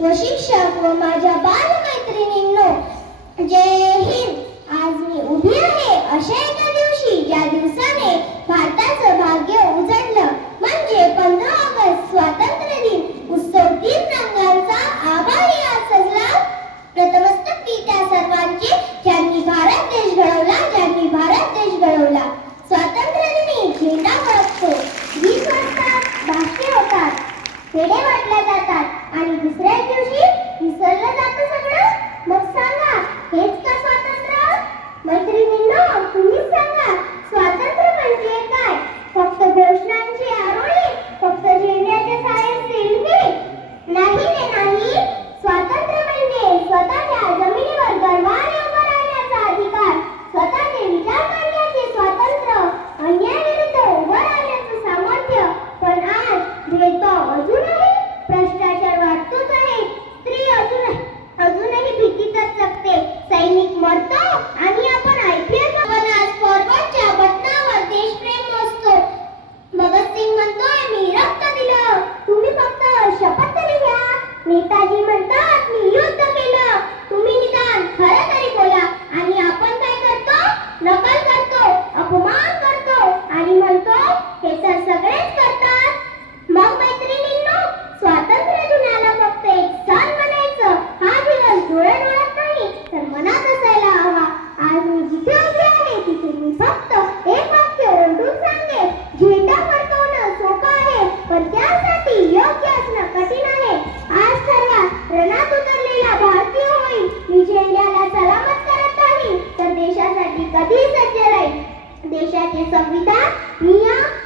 व शिक्षक व माझ्या बालमैत्रिणींनो जय हिंद. आज मी उभी आहे असे out. 시작했습니다. 미역